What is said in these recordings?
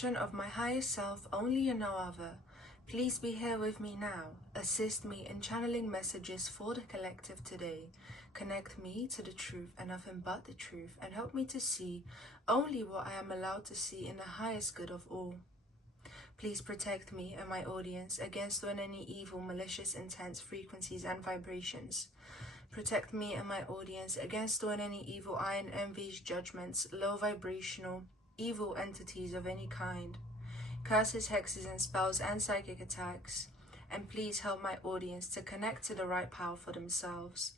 version of my highest self, only and no other. Please be here with me now. Assist me in channeling messages for the collective today. Connect me to the truth and nothing but the truth, and help me to see only what I am allowed to see in the highest good of all. Please protect me and my audience against any evil, malicious intents, frequencies and vibrations. Protect me and my audience against any evil eye and envies, judgments, low vibrational, evil entities of any kind, curses, hexes and spells and psychic attacks. And please help my audience to connect to the right power for themselves.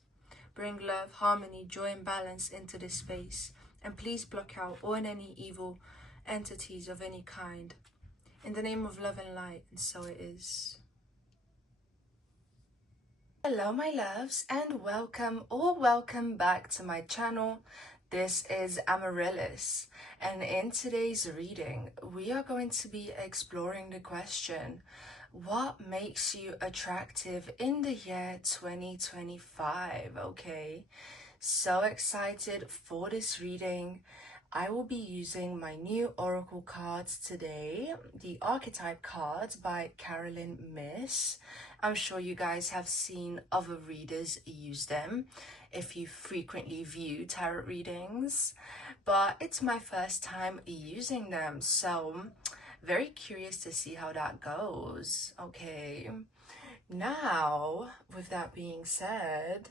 Bring love, harmony, joy and balance into this space. And please block out all and any evil entities of any kind. In the name of love and light, and so it is. Hello my loves, and welcome or welcome back to my channel. This is Amaryllis, and in today's reading we are going to be exploring the question, what makes you attractive in the year 2025? Okay, so excited for this reading. I will be using my new oracle cards today, the archetype cards by Carolyn Miss. I'm sure you guys have seen other readers use them if you frequently view tarot readings, but it's my first time using them, so very curious to see how that goes. Okay, now with that being said,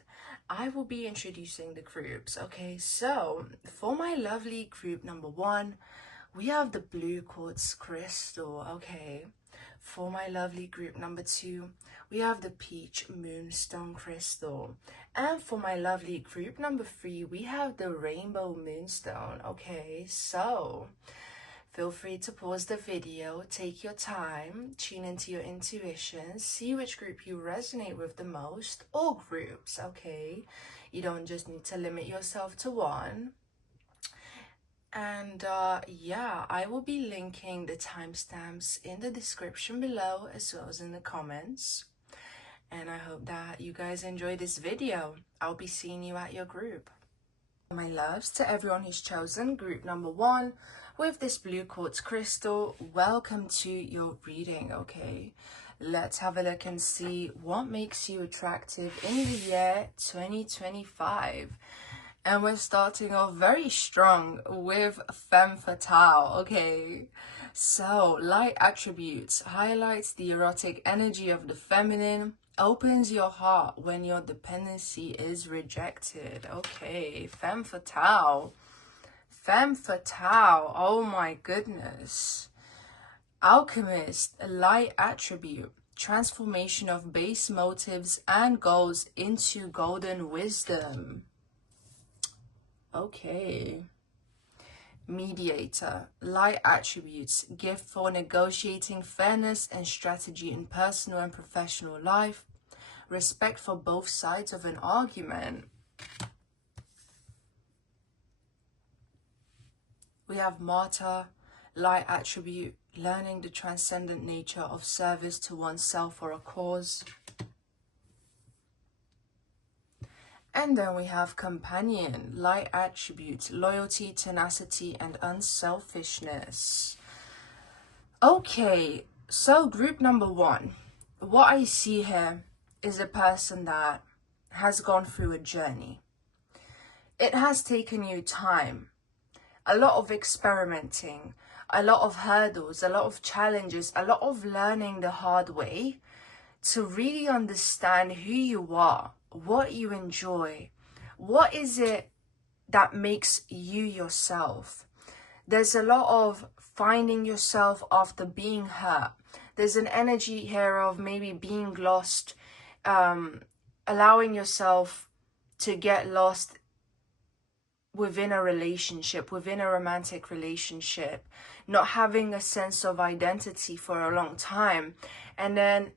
I will be introducing the groups. Okay, so for my lovely group number 1, we have the blue quartz crystal. Okay, for my lovely group number 2, we have the peach moonstone crystal. And for my lovely group number 3, we have the rainbow moonstone. Okay, so feel free to pause the video, take your time, tune into your intuition, see which group you resonate with the most, or groups, okay? You don't just need to limit yourself to one. And yeah, I will be linking the timestamps in the description below as well as in the comments. And I hope that you guys enjoy this video. I'll be seeing you at your group. My loves, to everyone who's chosen group number 1 with this blue quartz crystal, welcome to your reading. Okay, let's have a look and see what makes you attractive in the year 2025. And we're starting off very strong with femme fatale. Okay, so light attributes highlights the erotic energy of the feminine, opens your heart when your dependency is rejected. Okay, femme fatale. Femme fatale, oh my goodness. Alchemist, a light attribute, transformation of base motives and goals into golden wisdom. Okay. Mediator, light attributes, gift for negotiating fairness and strategy in personal and professional life, respect for both sides of an argument. We have martyr, light attribute, learning the transcendent nature of service to oneself or a cause. And then we have companion, light attribute, loyalty, tenacity, and unselfishness. Okay, so group number 1, what I see here is a person that has gone through a journey. It has taken you time, a lot of experimenting, a lot of hurdles, a lot of challenges, a lot of learning the hard way to really understand who you are, what you enjoy, what is it that makes you yourself. There's a lot of finding yourself after being hurt. There's an energy here of maybe being lost, allowing yourself to get lost within a relationship, within a romantic relationship, not having a sense of identity for a long time, and then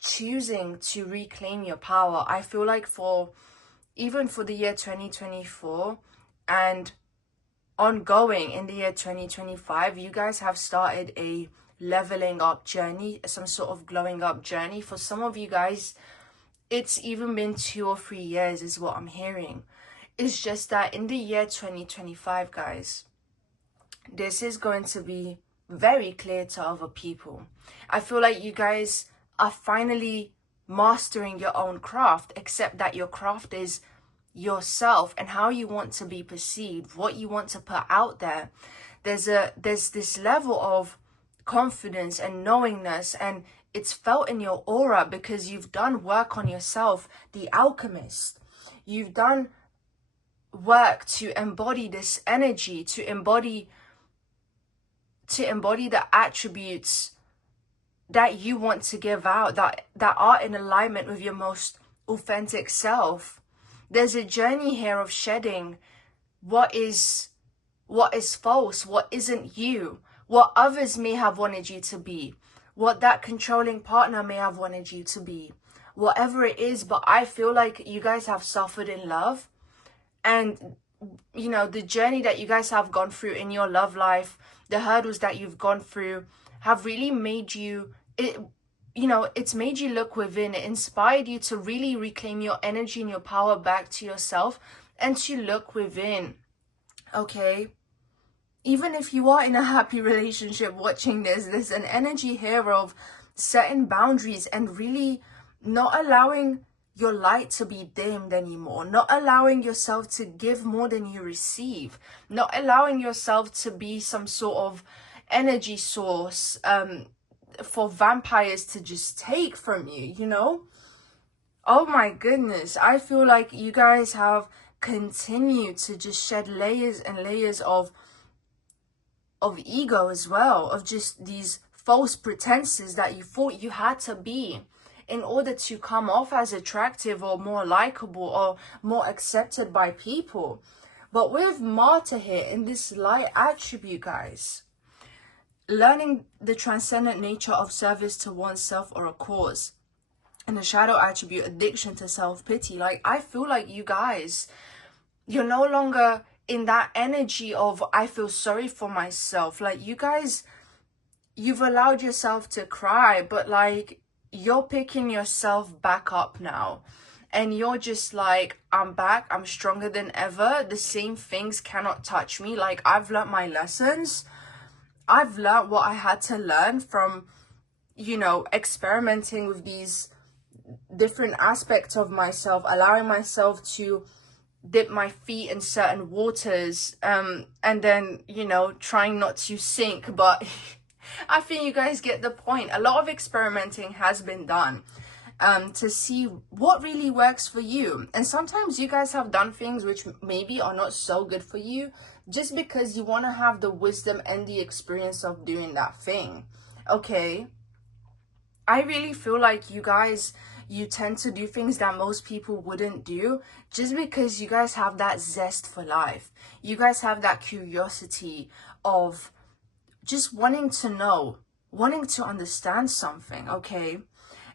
choosing to reclaim your power. I feel like even for the year 2024 and ongoing in the year 2025, you guys have started a leveling up journey, some sort of glowing up journey. For some of you guys, it's even been 2 or 3 years is what I'm hearing. It's just that in the year 2025, guys, this is going to be very clear to other people. I feel like you guys are finally mastering your own craft, except that your craft is yourself and how you want to be perceived, what you want to put out there. There's this level of confidence and knowingness, and it's felt in your aura because you've done work on yourself, the alchemist. You've done work to embody this energy, to embody the attributes that you want to give out, that are in alignment with your most authentic self. There's a journey here of shedding what is false, what isn't you, what others may have wanted you to be, what that controlling partner may have wanted you to be, whatever it is. But I feel like you guys have suffered in love, and you know, the journey that you guys have gone through in your love life, the hurdles that you've gone through have really made you, it's made you look within. It inspired you to really reclaim your energy and your power back to yourself and to look within. Okay, even if you are in a happy relationship watching this, there's an energy here of setting boundaries and really not allowing your light to be dimmed anymore, not allowing yourself to give more than you receive, not allowing yourself to be some sort of energy source for vampires to just take from you, you know? Oh my goodness, I feel like you guys have continued to just shed layers and layers of ego as well, of just these false pretenses that you thought you had to be in order to come off as attractive or more likable or more accepted by people. But with Martyr here in this light attribute, guys, learning the transcendent nature of service to oneself or a cause, and the shadow attribute, addiction to self-pity. Like, I feel like you guys, you're no longer in that energy of I feel sorry for myself. Like, you guys, you've allowed yourself to cry, but like, you're picking yourself back up now, and you're just like, I'm back, I'm stronger than ever, the same things cannot touch me. Like, I've learned my lessons, I've learned what I had to learn from, you know, experimenting with these different aspects of myself, allowing myself to dip my feet in certain waters, and then, you know, trying not to sink. But I think you guys get the point. A lot of experimenting has been done to see what really works for you. And sometimes you guys have done things which maybe are not so good for you, just because you want to have the wisdom and the experience of doing that thing. Okay, I really feel like you guys, you tend to do things that most people wouldn't do, just because you guys have that zest for life. You guys have that curiosity of just wanting to know, wanting to understand something. Okay,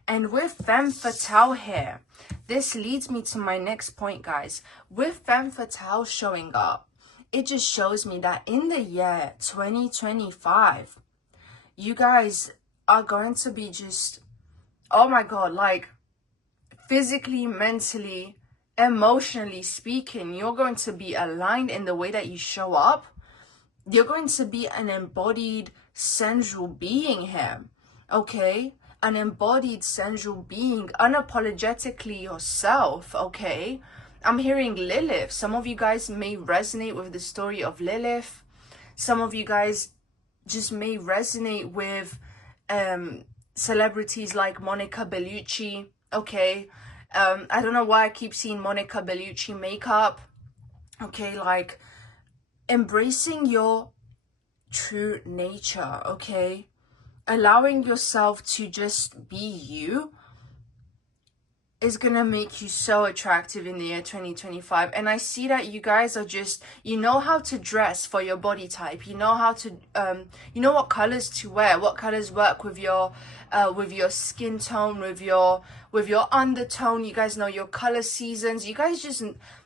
and with femme fatale here, this leads me to my next point, guys. With femme fatale showing up, it just shows me that in the year 2025, you guys are going to be just, oh my god, like, physically, mentally, emotionally speaking, you're going to be aligned in the way that you show up. You're going to be an embodied sensual being here. Okay, an embodied sensual being, unapologetically yourself. Okay, I'm hearing Lilith. Some of you guys may resonate with the story of Lilith. Some of you guys just may resonate with celebrities like Monica Bellucci. Okay, I don't know why I keep seeing Monica Bellucci makeup. Okay, like, embracing your true nature. Okay, allowing yourself to just be you is gonna make you so attractive in the year 2025. And I see that you guys are just, you know how to dress for your body type, you know how to you know what colors to wear, what colors work with your skin tone, with your undertone. You guys know your color seasons. You guys just,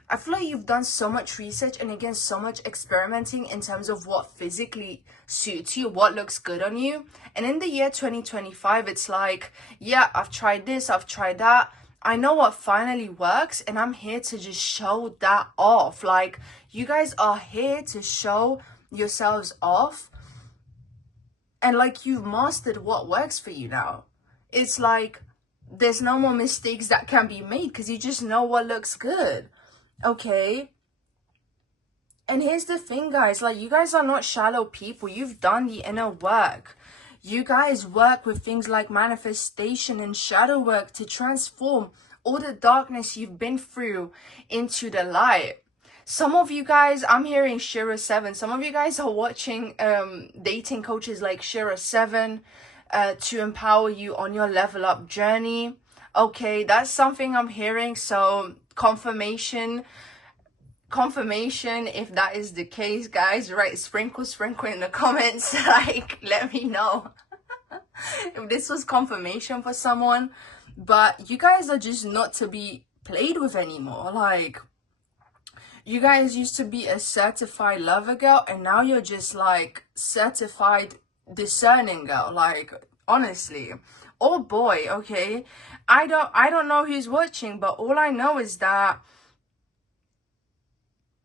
I feel like you've done so much research and, again, so much experimenting in terms of what physically suits you, what looks good on you. And in the year 2025, it's like, yeah, I've tried this, I've tried that, I know what finally works, and I'm here to just show that off. Like, you guys are here to show yourselves off And like, you've mastered what works for you now. It's like there's no more mistakes that can be made because you just know what looks good. Okay? And here's the thing, guys, like, you guys are not shallow people. You've done the inner work. You guys work with things like manifestation and shadow work to transform all the darkness you've been through into the light. Some of you guys, I'm hearing Shira 7. Some of you guys are watching dating coaches like Shira 7 to empower you on your level up journey. Okay, that's something I'm hearing. So confirmation if that is the case, guys. Right, sprinkle in the comments. Like, let me know if this was confirmation for someone. But you guys are just not to be played with anymore. Like, you guys used to be a certified lover girl, and now you're just like certified discerning girl. Like, honestly, or boy. Okay, I don't know who's watching, but all I know is that,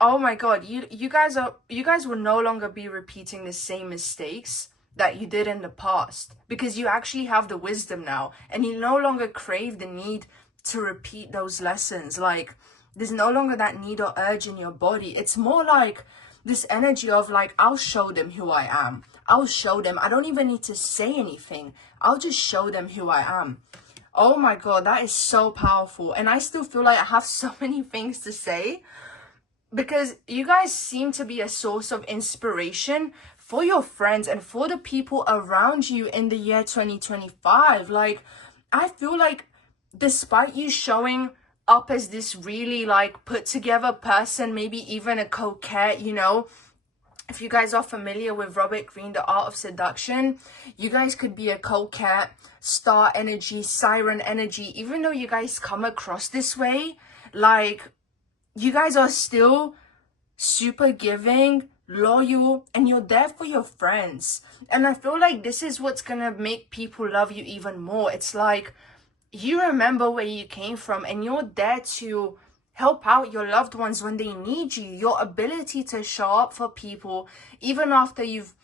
oh my god, you guys will no longer be repeating the same mistakes that you did in the past, because you actually have the wisdom now, and you no longer crave the need to repeat those lessons. Like, there's no longer that need or urge in your body. It's more like this energy of like, I'll show them who I am. I'll show them. I don't even need to say anything. I'll just show them who I am. Oh my god, that is so powerful. And I still feel like I have so many things to say, because you guys seem to be a source of inspiration for your friends and for the people around you in the year 2025. Like, I feel like despite you showing up as this really like put together person, maybe even a coquette, you know, if you guys are familiar with Robert Greene, The Art of Seduction, you guys could be a coquette, star energy, siren energy. Even though you guys come across this way, like, you guys are still super giving, loyal, and you're there for your friends. And I feel like this is what's gonna make people love you even more. It's like, you remember where you came from, and you're there to help out your loved ones when they need you. Your ability to show up for people even after you've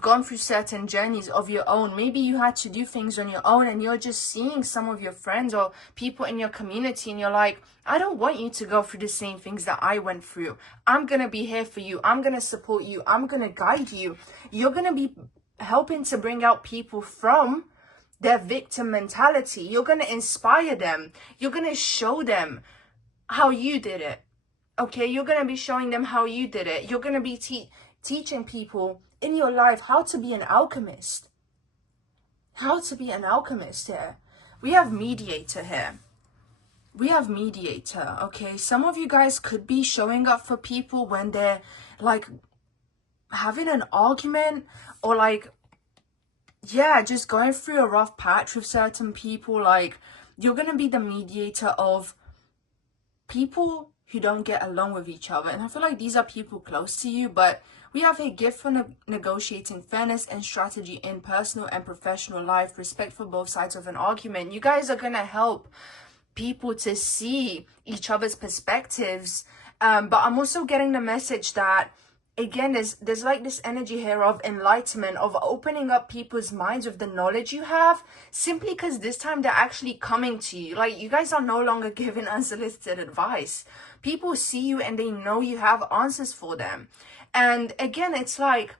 gone through certain journeys of your own. Maybe you had to do things on your own, and you're just seeing some of your friends or people in your community, and you're like, I don't want you to go through the same things that I went through. I'm gonna be here for you. I'm gonna support you. I'm gonna guide you. You're gonna be helping to bring out people from their victim mentality. You're gonna inspire them. You're gonna show them how you did it. Okay, you're gonna be showing them how you did it. You're gonna be teaching people in your life how to be an alchemist. How to be an alchemist here. We have mediator here. We have mediator, okay? Some of you guys could be showing up for people when they're like having an argument, or like, yeah, just going through a rough patch with certain people. Like, you're gonna be the mediator of people who don't get along with each other. And I feel like these are people close to you, but we have a gift for negotiating fairness and strategy in personal and professional life, respect for both sides of an argument. You guys are gonna help people to see each other's perspectives. But I'm also getting the message that, again, there's like this energy here of enlightenment, of opening up people's minds with the knowledge you have, simply because this time they're actually coming to you. Like, you guys are no longer giving unsolicited advice. People see you and they know you have answers for them. And again, it's like,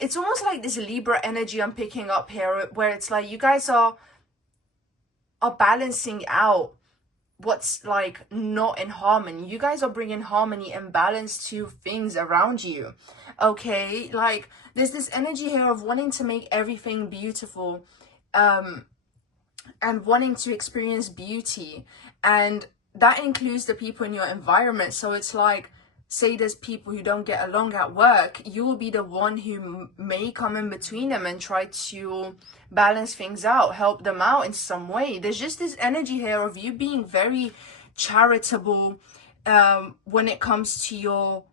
it's almost like this Libra energy I'm picking up here, where it's like you guys are balancing out what's like not in harmony. You guys are bringing harmony and balance to things around you. Okay, like, there's this energy here of wanting to make everything beautiful, and wanting to experience beauty, and that includes the people in your environment. So it's like, say there's people who don't get along at work, you will be the one who may come in between them and try to balance things out, help them out in some way. There's just this energy here of you being very charitable when it comes to your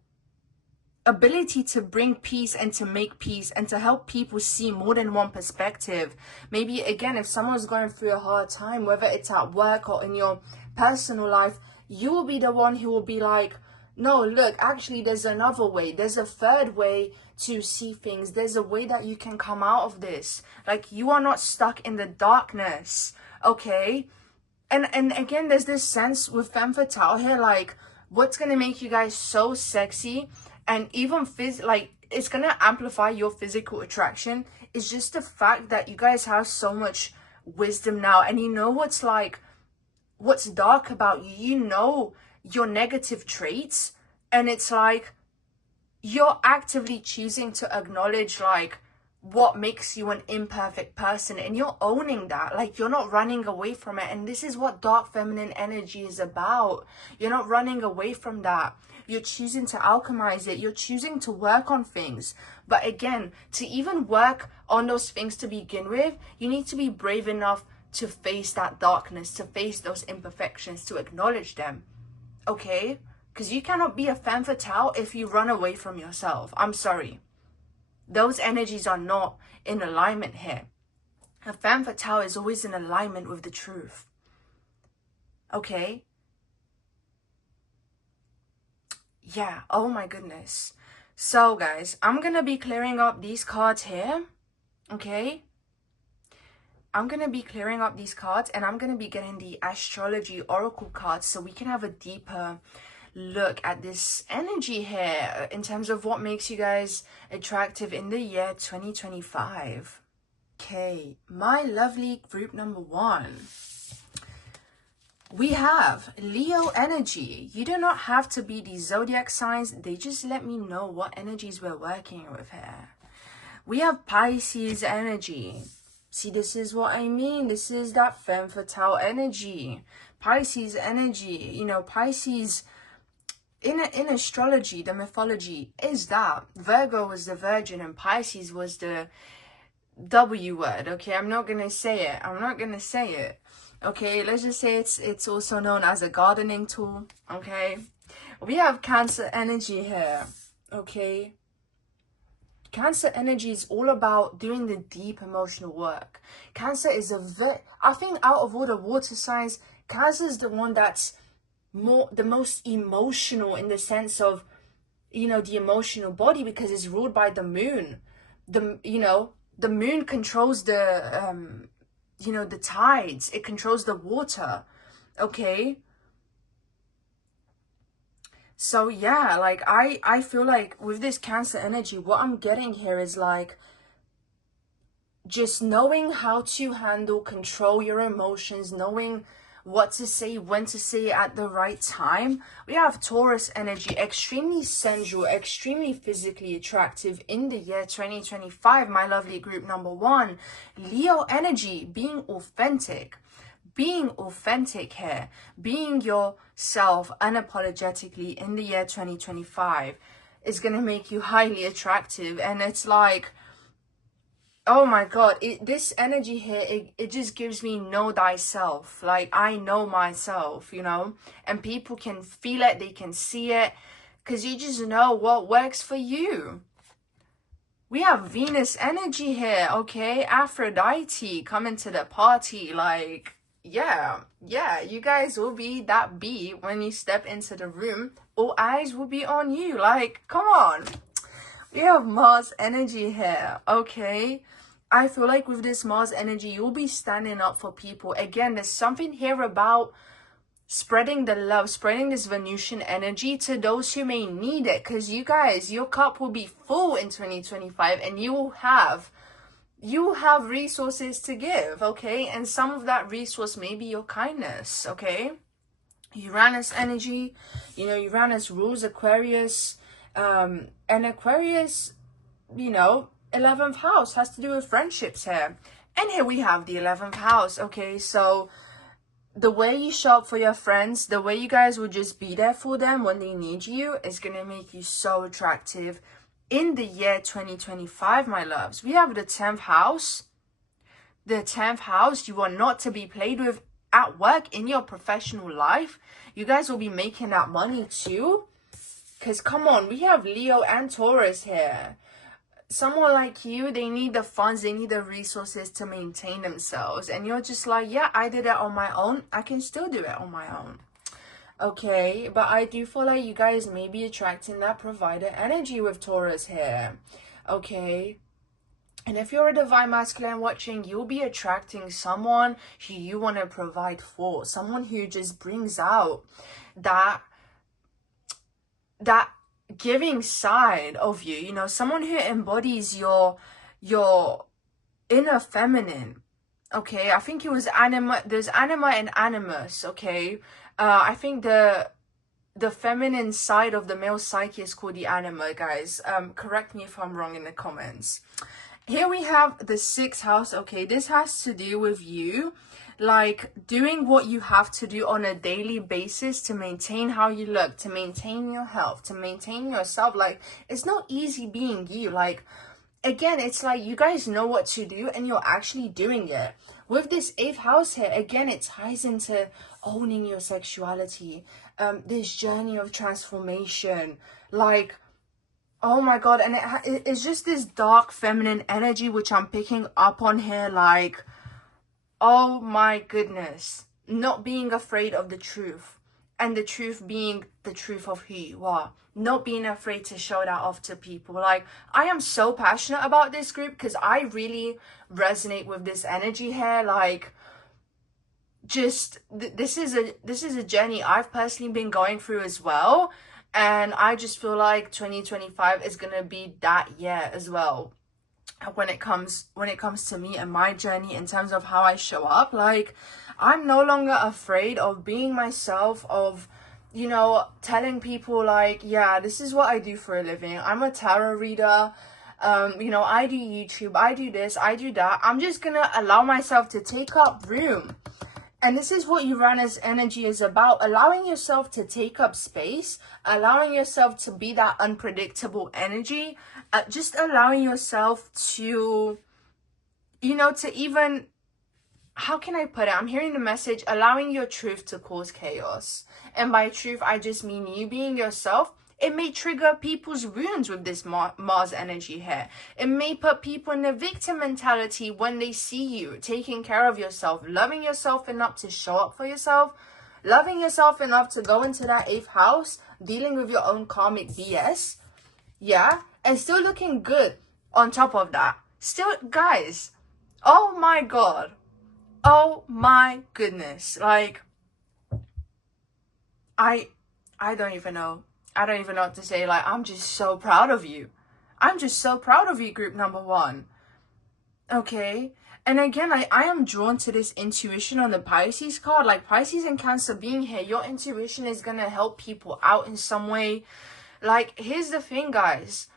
ability to bring peace and to make peace and to help people see more than one perspective. Maybe, again, if someone's going through a hard time, whether it's at work or in your personal life, you will be the one who will be like, No, look, actually, there's another way. There's a third way to see things. There's a way that you can come out of this. Like, you are not stuck in the darkness, okay? And again, there's this sense with femme fatale here, like, what's gonna make you guys so sexy and even like, it's gonna amplify your physical attraction is just the fact that you guys have so much wisdom now, and you know what's like, what's dark about you, you know your negative traits, and it's like you're actively choosing to acknowledge like what makes you an imperfect person, and you're owning that. Like, you're not running away from it. And this is what dark feminine energy is about. You're not running away from that. You're choosing to alchemize it. You're choosing to work on things. But again, to even work on those things to begin with, you need to be brave enough to face that darkness, to face those imperfections, to acknowledge them. Okay? Because you cannot be a femme fatale if you run away from yourself. I'm sorry. Those energies are not in alignment here. A femme fatale is always in alignment with the truth. Okay? Yeah, oh my goodness. So guys, I'm gonna be clearing up these cards here. Okay? I'm gonna be clearing up these cards, and I'm gonna be getting the astrology oracle cards so we can have a deeper look at this energy here in terms of what makes you guys attractive in the year 2025. Okay, my lovely group number 1. We have Leo energy. You do not have to be the zodiac signs. They just let me know what energies we're working with here. We have Pisces energy. See, this is what I mean. This is that femme fatale energy. Pisces energy. You know, Pisces, in astrology, the mythology is that Virgo was the virgin and Pisces was the W word. Okay, I'm not gonna say it. Okay, let's just say it's also known as a gardening tool. Okay, we have Cancer energy here. Okay, Cancer energy is all about doing the deep emotional work. Cancer is I think out of all the water signs, Cancer is the one that's the most emotional, in the sense of, you know, the emotional body, because it's ruled by the moon. The moon controls the you know, the tides. It controls the water. Okay, so yeah, like I feel like with this Cancer energy, what I'm getting here is like just knowing how to handle, control your emotions, knowing what to say, when to say it at the right time. We have Taurus energy, extremely sensual, extremely physically attractive in the year 2025, my lovely group number 1. Leo energy, being authentic here, being yourself unapologetically in the year 2025 is going to make you highly attractive. And it's like, oh my god, this energy here, it just gives me know thyself. Like, I know myself, you know, and people can feel it, they can see it, because you just know what works for you. We have Venus energy here, okay? Aphrodite coming to the party. Like, yeah, you guys will be that bee when you step into the room. All eyes will be on you. Like, come on. We have Mars energy here, okay? I feel like with this Mars energy, you'll be standing up for people. Again, there's something here about spreading the love, spreading this Venusian energy to those who may need it. Because you guys, your cup will be full in 2025, and you will have resources to give, okay? And some of that resource may be your kindness, okay? Uranus energy, you know, Uranus rules Aquarius. And Aquarius, you know, 11th house has to do with friendships here. And here we have the 11th house, okay? So the way you show up for your friends, the way you guys will just be there for them when they need you, is going to make you so attractive in the year 2025, my loves. We have the 10th house. The 10th house, you are not to be played with at work, in your professional life. You guys will be making that money too. Because, come on, we have Leo and Taurus here. Someone like you, they need the funds, they need the resources to maintain themselves. And you're just like, yeah, I did it on my own. I can still do it on my own. Okay, but I do feel like you guys may be attracting that provider energy with Taurus here. Okay. And if you're a divine masculine watching, you'll be attracting someone who you want to provide for, someone who just brings out that that giving side of you, you know, someone who embodies your inner feminine. Okay, I think it was anima, there's anima and animus. Okay, I think the feminine side of the male psyche is called the anima, guys. Correct me if I'm wrong in the comments. Here we have the sixth house. Okay, this has to do with you like doing what you have to do on a daily basis to maintain how you look, to maintain your health, to maintain yourself. Like, it's not easy being you. Like, again, it's like you guys know what to do and you're actually doing it. With this eighth house here, again, it ties into owning your sexuality, this journey of transformation. Like, oh my god, and it's just this dark feminine energy which I'm picking up on here. Like, oh my goodness, not being afraid of the truth, and the truth being the truth of who you are, not being afraid to show that off to people. Like, I am so passionate about this group because I really resonate with this energy here. Like, just this is a journey I've personally been going through as well, and I just feel like 2025 is gonna be that year as well when it comes to me and my journey in terms of how I show up. Like, I'm no longer afraid of being myself, of, you know, telling people like, yeah, this is what I do for a living. I'm a tarot reader. You know, I do YouTube, I do this, I do that. I'm just gonna allow myself to take up room. And this is what Uranus energy is about, allowing yourself to take up space, allowing yourself to be that unpredictable energy, just allowing yourself to, you know, to even, how can I put it? I'm hearing the message, allowing your truth to cause chaos. And by truth, I just mean you being yourself. It may trigger people's wounds with this Mars energy here. It may put people in a victim mentality when they see you taking care of yourself, loving yourself enough to show up for yourself, loving yourself enough to go into that eighth house, dealing with your own karmic BS. Yeah, and still looking good on top of that. Still, guys, oh my god. Oh my goodness. Like, I don't even know. I don't even know what to say. Like, I'm just so proud of you. I'm just so proud of you, group number one. Okay. And again, I am drawn to this intuition on the Pisces card. Like, Pisces and Cancer being here, your intuition is going to help people out in some way. Like, here's the thing, guys.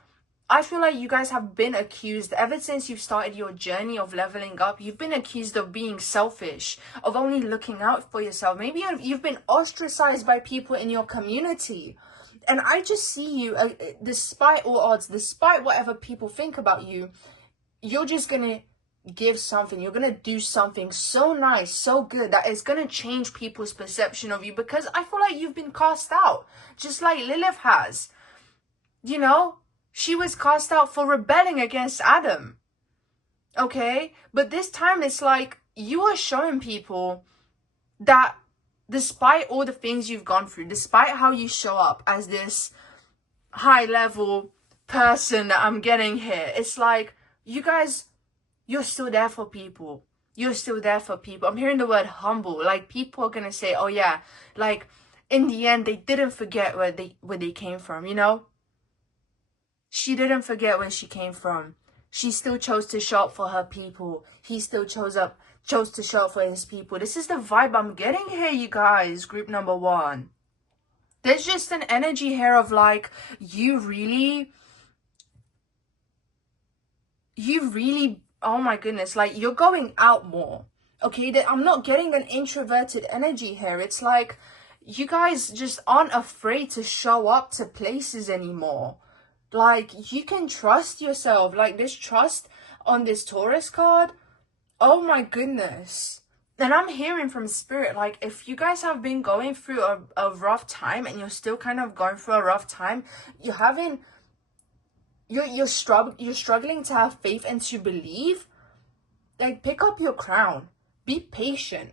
I feel like you guys have been accused ever since you've started your journey of leveling up. You've been accused of being selfish, of only looking out for yourself. Maybe you've been ostracized by people in your community. And I just see you, despite all odds, despite whatever people think about you, you're just going to give something. You're going to do something so nice, so good, that is going to change people's perception of you. Because I feel like you've been cast out, just like Lilith has. You know, she was cast out for rebelling against Adam. Okay? But this time it's like you are showing people that despite all the things you've gone through, despite how you show up as this high level person that I'm getting here, it's like, you guys, you're still there for people. You're still there for people. I'm hearing the word humble. Like, people are gonna say, oh yeah, like, in the end, they didn't forget where they came from, you know? She didn't forget where she came from. She still chose to show up for her people. He still chose to show up for his people. This is the vibe I'm getting here, you guys, group number one. There's just an energy here of like, you really, oh my goodness, like, you're going out more. Okay, I'm not getting an introverted energy here. It's like, you guys just aren't afraid to show up to places anymore. Like, you can trust yourself. Like, this trust on this Taurus card, oh my goodness. And I'm hearing from Spirit, like, if you guys have been going through a rough time and you're still kind of going through a rough time, you're struggling to have faith and to believe, like, pick up your crown. Be patient.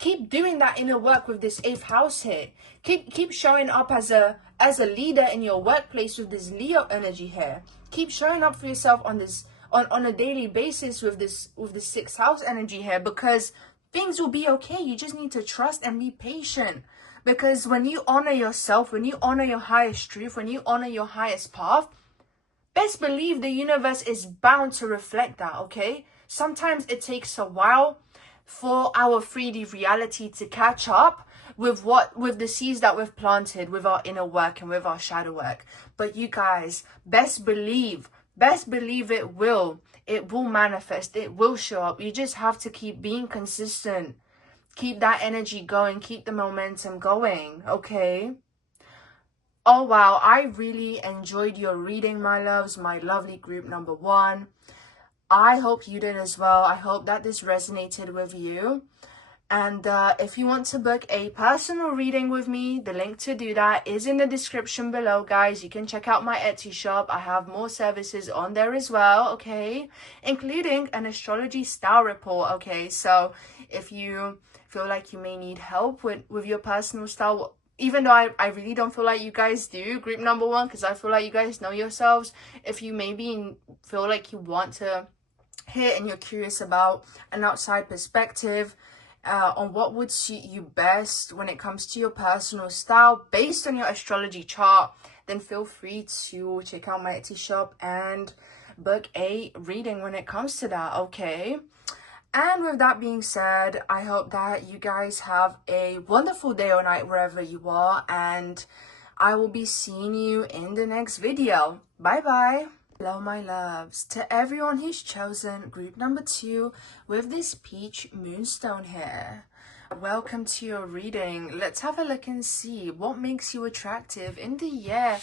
Keep doing that inner work with this 8th house here. Keep showing up as a leader in your workplace with this Leo energy here. Keep showing up for yourself on this on a daily basis with this 6th house energy here, because things will be okay. You just need to trust and be patient. Because when you honor yourself, when you honor your highest truth, when you honor your highest path, best believe the universe is bound to reflect that, okay? Sometimes it takes a while for our 3D reality to catch up with the seeds that we've planted with our inner work and with our shadow work. But you guys, best believe it will manifest, it will show up. You just have to keep being consistent, keep that energy going, keep the momentum going, okay? Oh wow, I really enjoyed your reading, my loves, my lovely group number 1. I hope you did as well. I hope that this resonated with you. And if you want to book a personal reading with me, the link to do that is in the description below, guys. You can check out my Etsy shop. I have more services on there as well, okay? Including an astrology style report, okay? So if you feel like you may need help with your personal style, even though I really don't feel like you guys do, group number 1, because I feel like you guys know yourselves. If you maybe feel like you want to hear and you're curious about an outside perspective on what would suit you best when it comes to your personal style based on your astrology chart, then feel free to check out my Etsy shop and book a reading when it comes to that, okay? And with that being said, I hope that you guys have a wonderful day or night wherever you are, and I will be seeing you in the next video. Bye bye. Hello my loves, to everyone who's chosen group number 2 with this peach moonstone here. Welcome to your reading. Let's have a look and see what makes you attractive in the year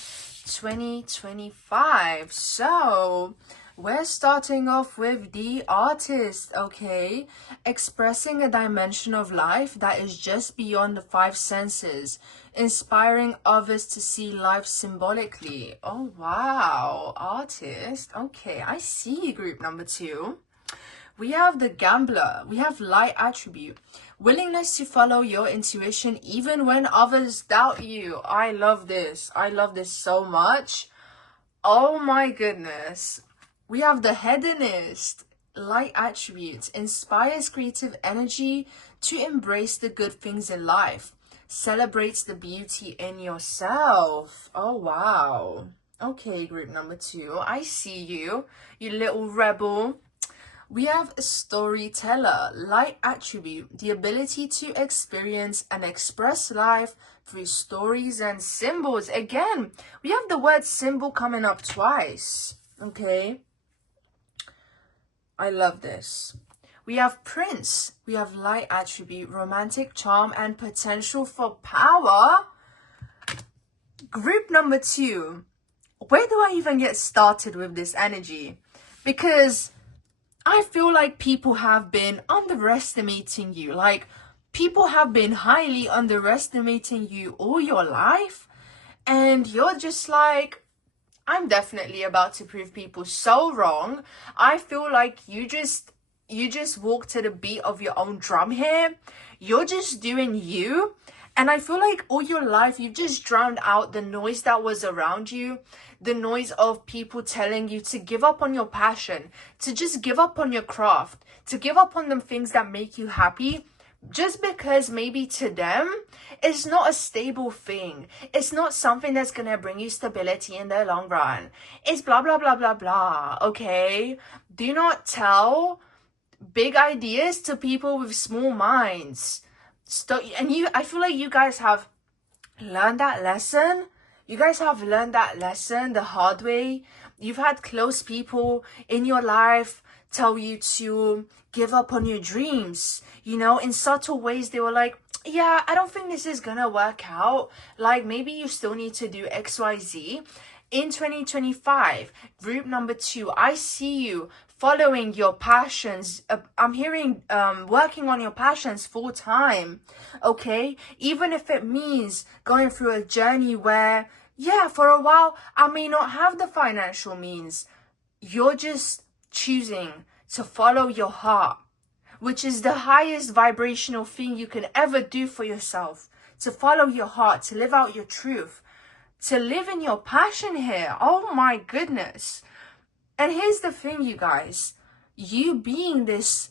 2025. So we're starting off with the artist, okay? Expressing a dimension of life that is just beyond the 5 senses. Inspiring others to see life symbolically. Oh, wow. Artist. Okay, I see you, group number 2. We have the gambler. We have light attribute. Willingness to follow your intuition even when others doubt you. I love this. I love this so much. Oh my goodness. We have the hedonist. Light attributes. Inspires creative energy to embrace the good things in life. Celebrates the beauty in yourself. Oh, wow. Okay, group number 2. I see you, you little rebel. We have a storyteller. Light attribute. The ability to experience and express life through stories and symbols. Again, we have the word symbol coming up twice. Okay. I love this. We have Prince. We have light attribute, romantic charm, and potential for power. Group number 2. Where do I even get started with this energy? Because I feel like people have been underestimating you. Like, people have been highly underestimating you all your life. And you're just like, I'm definitely about to prove people so wrong. I feel like you just walk to the beat of your own drum here. You're just doing you. And I feel like all your life, you've just drowned out the noise that was around you. The noise of people telling you to give up on your passion, to just give up on your craft, to give up on the things that make you happy. Just because maybe to them, it's not a stable thing. It's not something that's going to bring you stability in the long run. It's blah, blah, blah, blah, blah. Okay? Do not tell big ideas to people with small minds. I feel like you guys have learned that lesson. You guys have learned that lesson the hard way. You've had close people in your life tell you to give up on your dreams. You know, in subtle ways, they were like, yeah, I don't think this is gonna work out. Like, maybe you still need to do XYZ. In 2025, group number 2, I see you following your passions. I'm hearing working on your passions full time, okay? Even if it means going through a journey where, yeah, for a while, I may not have the financial means. You're just choosing to follow your heart. which is the highest vibrational thing you can ever do for yourself, to follow your heart, to live out your truth, to live in your passion here. Oh my goodness. And here's the thing, you guys, you being this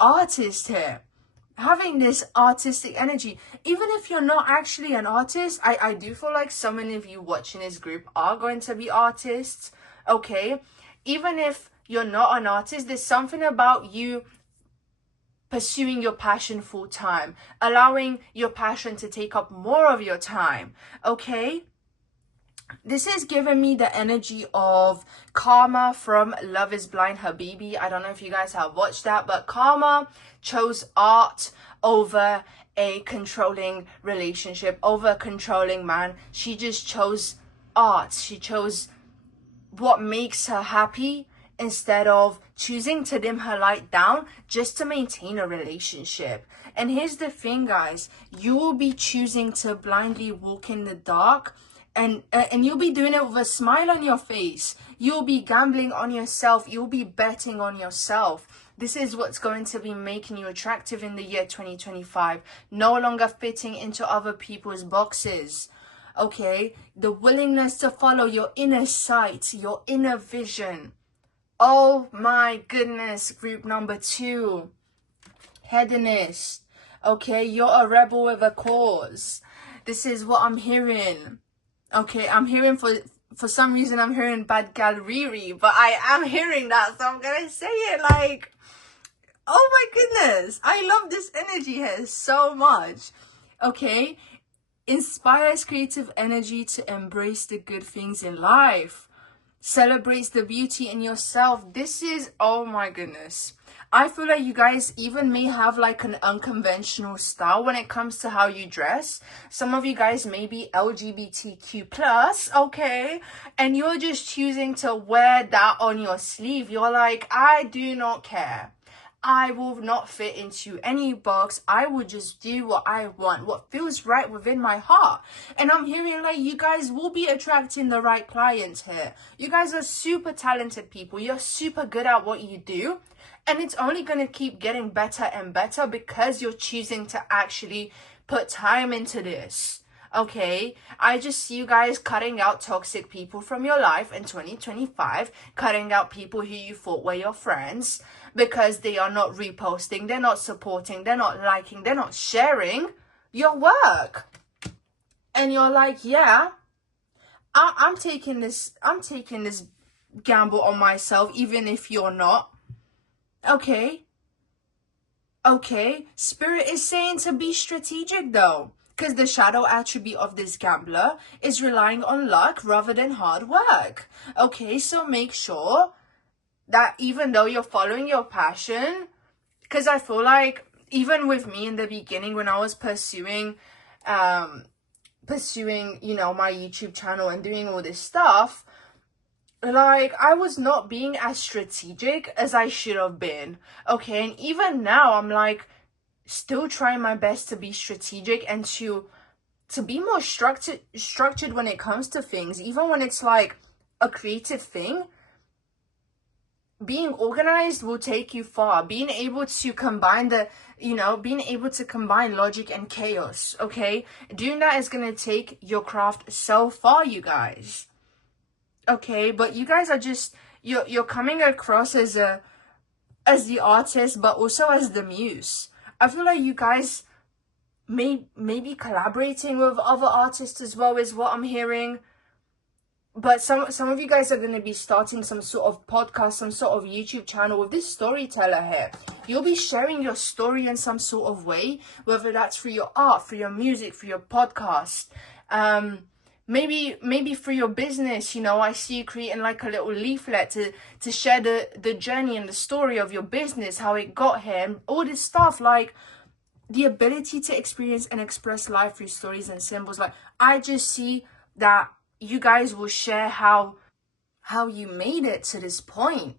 artist here, having this artistic energy, even if you're not actually an artist, I do feel like so many of you watching this group are going to be artists, okay? Even if you're not an artist, there's something about you pursuing your passion full time, allowing your passion to take up more of your time, okay? This is giving me the energy of Karma from Love is Blind Habibi. I don't know if you guys have watched that, but Karma chose art over a controlling relationship, over a controlling man. She just chose art. She chose what makes her happy instead of choosing to dim her light down just to maintain a relationship. And here's the thing, guys, you will be choosing to blindly walk in the dark, and you'll be doing it with a smile on your face. You'll be gambling on yourself. You'll be betting on yourself. This is what's going to be making you attractive in the year 2025. No longer fitting into other people's boxes. Okay? The willingness to follow your inner sight, your inner vision. Oh my goodness, group number 2. Hedonist. Okay? You're a rebel with a cause. This is what I'm hearing. Okay, I'm hearing, for some reason, I'm hearing bad gal Riri, but I am hearing that, so I'm gonna say it like, oh my goodness, I love this energy here so much. Okay, inspires creative energy to embrace the good things in life, celebrates the beauty in yourself. This is, oh my goodness, I feel like you guys even may have like an unconventional style when it comes to how you dress. Some of you guys may be LGBTQ+, okay? And you're just choosing to wear that on your sleeve. You're like, I do not care. I will not fit into any box. I will just do what I want, what feels right within my heart. And I'm hearing like you guys will be attracting the right clients here. You guys are super talented people. You're super good at what you do. And it's only going to keep getting better and better because you're choosing to actually put time into this. Okay, I just see you guys cutting out toxic people from your life in 2025, cutting out people who you thought were your friends because they are not reposting, they're not supporting, they're not liking, they're not sharing your work. And you're like, yeah, I'm taking this gamble on myself, even if you're not. Okay, Spirit is saying to be strategic though, because the shadow attribute of this gambler is relying on luck rather than hard work. Okay, so make sure that even though you're following your passion, because I feel like even with me in the beginning when I was pursuing, my YouTube channel and doing all this stuff, like, I was not being as strategic as I should have been, okay? And even now, I'm, like, still trying my best to be strategic and to be more structured when it comes to things. Even when it's, like, a creative thing, being organized will take you far. Being able to combine logic and chaos, okay? Doing that is going to take your craft so far, you guys. Okay, but you guys are just, you're coming across as the artist, but also as the muse. I feel like you guys may be collaborating with other artists as well, is what I'm hearing. But some of you guys are going to be starting some sort of podcast, some sort of YouTube channel with this storyteller here. You'll be sharing your story in some sort of way, whether that's through your art, through your music, through your podcast. Maybe for your business, I see you creating like a little leaflet to share the journey and the story of your business, how it got here, and all this stuff, like the ability to experience and express life through stories and symbols. Like, I just see that you guys will share how you made it to this point.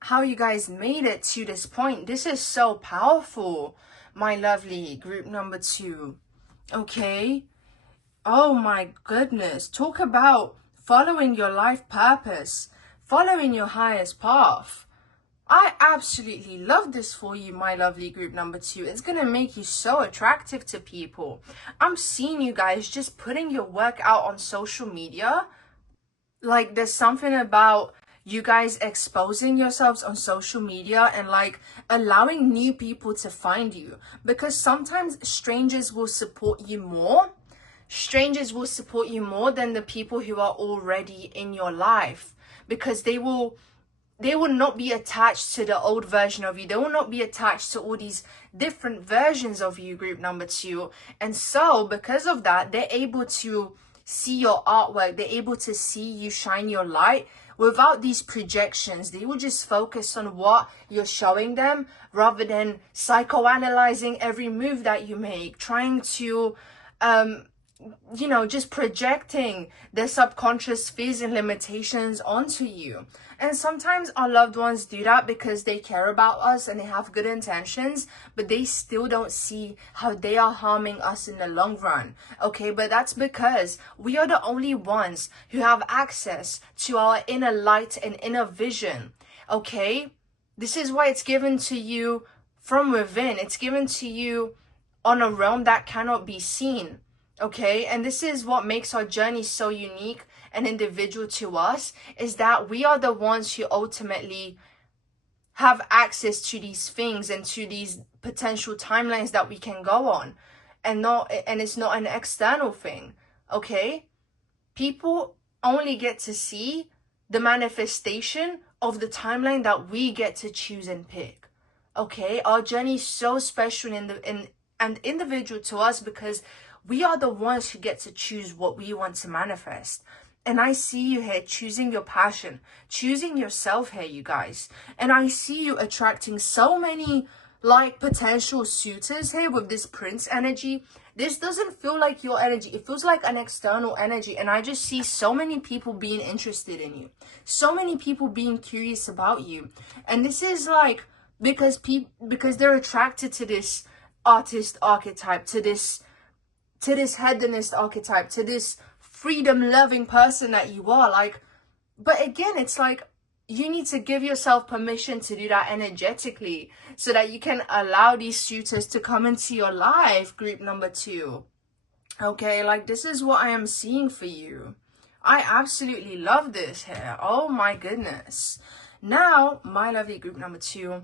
How you guys made it to this point. This is so powerful, my lovely group number 2. Okay? Oh my goodness, talk about following your life purpose, following your highest path. I absolutely love this for you, my lovely group number 2. It's going to make you so attractive to people. I'm seeing you guys just putting your work out on social media. Like, there's something about you guys exposing yourselves on social media and like allowing new people to find you, because sometimes strangers will support you more. Strangers will support you more than the people who are already in your life, because they will not be attached to the old version of you. They will not be attached to all these different versions of you, group number 2. And so because of that, they're able to see your artwork. They're able to see you shine your light without these projections. They will just focus on what you're showing them rather than psychoanalyzing every move that you make, trying to you know, just projecting their subconscious fears and limitations onto you. And sometimes our loved ones do that because they care about us and they have good intentions, but they still don't see how they are harming us in the long run. Okay, but that's because we are the only ones who have access to our inner light and inner vision. Okay, this is why it's given to you from within. It's given to you on a realm that cannot be seen. Okay, and this is what makes our journey so unique and individual to us, is that we are the ones who ultimately have access to these things and to these potential timelines that we can go on, and it's not an external thing. Okay, people only get to see the manifestation of the timeline that we get to choose and pick. Okay, our journey is so special and individual to us because we are the ones who get to choose what we want to manifest. And I see you here choosing your passion, choosing yourself here, you guys. And I see you attracting so many like potential suitors here with this Prince energy. This doesn't feel like your energy. It feels like an external energy. And I just see so many people being interested in you. So many people being curious about you. And this is like because they're attracted to this artist archetype, to this hedonist archetype, to this freedom-loving person that you are. Like, but again, it's like you need to give yourself permission to do that energetically so that you can allow these suitors to come into your life, group number 2. Okay, like this is what I am seeing for you. I absolutely love this here. Oh my goodness. Now, my lovely group number 2,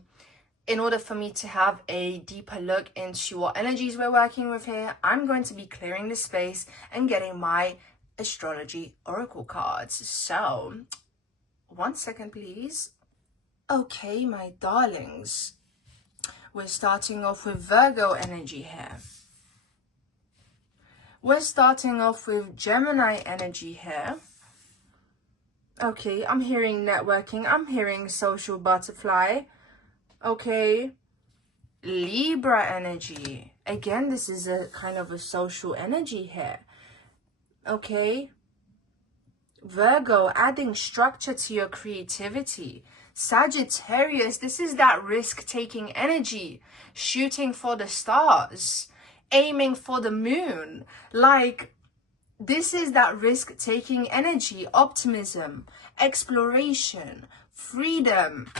in order for me to have a deeper look into what energies we're working with here, I'm going to be clearing the space and getting my astrology oracle cards. So, 1 second, please. Okay, my darlings. We're starting off with Virgo energy here. We're starting off with Gemini energy here. Okay, I'm hearing networking. I'm hearing social butterfly. Okay, Libra energy. Again, this is a kind of a social energy here. Okay, Virgo, adding structure to your creativity. Sagittarius, this is that risk-taking energy, shooting for the stars, aiming for the moon. Like, this is that risk-taking energy, optimism, exploration, freedom,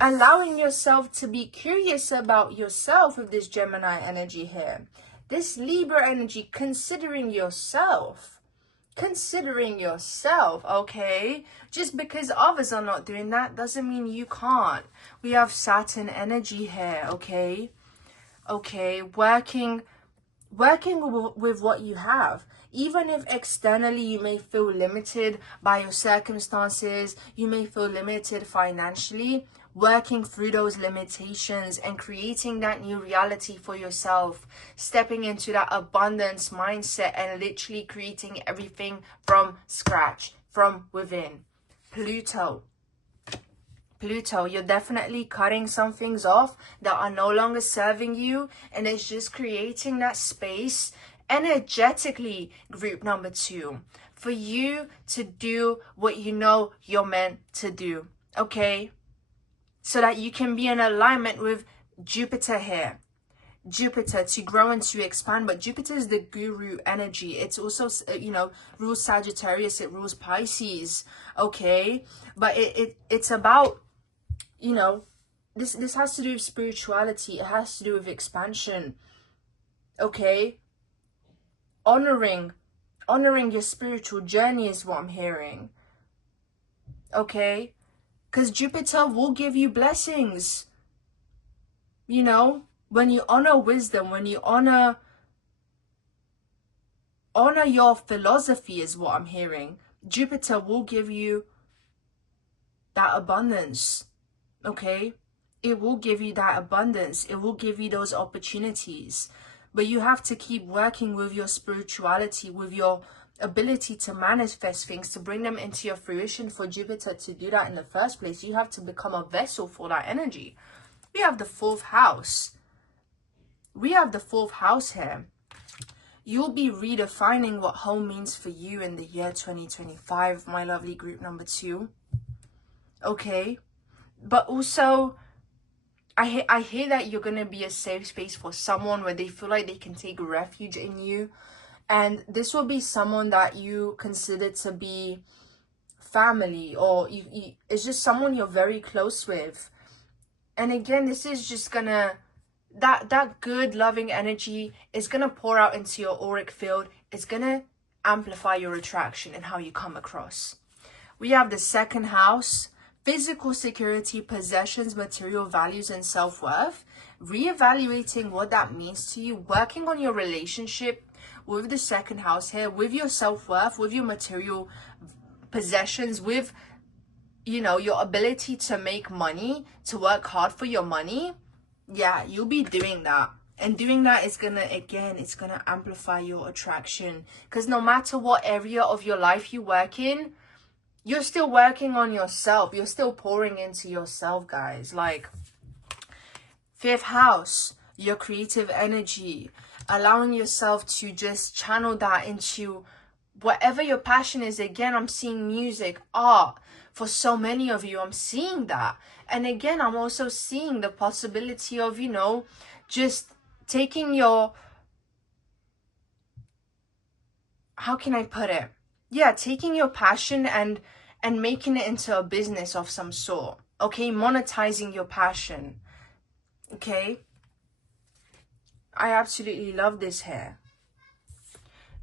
allowing yourself to be curious about yourself with this Gemini energy here. This Libra energy, considering yourself, okay? Just because others are not doing that doesn't mean you can't. We have Saturn energy here, okay? Okay, working with what you have. Even if externally you may feel limited by your circumstances, you may feel limited financially, working through those limitations and creating that new reality for yourself, stepping into that abundance mindset and literally creating everything from scratch, from within. Pluto, you're definitely cutting some things off that are no longer serving you, and it's just creating that space energetically, group number 2, for you to do what you know you're meant to do, okay? So that you can be in alignment with Jupiter here. Jupiter, to grow and to expand. But Jupiter is the guru energy. It's also, you know, rules Sagittarius, it rules Pisces, okay? But it's about, you know, this has to do with spirituality. It has to do with expansion. Okay? Honoring your spiritual journey is what I'm hearing. Okay? Because Jupiter will give you blessings. You know, when you honor wisdom, when you honor your philosophy is what I'm hearing. Jupiter will give you that abundance. Okay? It will give you that abundance. It will give you those opportunities. But you have to keep working with your spirituality, with your ability to manifest things, to bring them into your fruition. For Jupiter to do that in the first place, you have to become a vessel for that energy. We have the 4th house. We have the 4th house here. You'll be redefining what home means for you in the year 2025, my lovely group number 2. Okay? But also, I hear that you're going to be a safe space for someone where they feel like they can take refuge in you. And this will be someone that you consider to be family, or it's just someone you're very close with. And again, this is just going to, that good, loving energy is going to pour out into your auric field. It's going to amplify your attraction and how you come across. We have the 2nd house. Physical security, possessions, material values, and self-worth. Reevaluating what that means to you. Working on your relationship with the 2nd house here. With your self-worth, with your material possessions, with, you know, your ability to make money, to work hard for your money. Yeah, you'll be doing that. And doing that is gonna, again, it's gonna amplify your attraction. Because no matter what area of your life you work in, you're still working on yourself. You're still pouring into yourself, guys. Like, 5th house, your creative energy. Allowing yourself to just channel that into whatever your passion is. Again, I'm seeing music, art. For so many of you, I'm seeing that. And again, I'm also seeing the possibility of, you know, just taking your... How can I put it? Yeah, taking your passion and making it into a business of some sort. Okay, monetizing your passion. Okay, I absolutely love this here.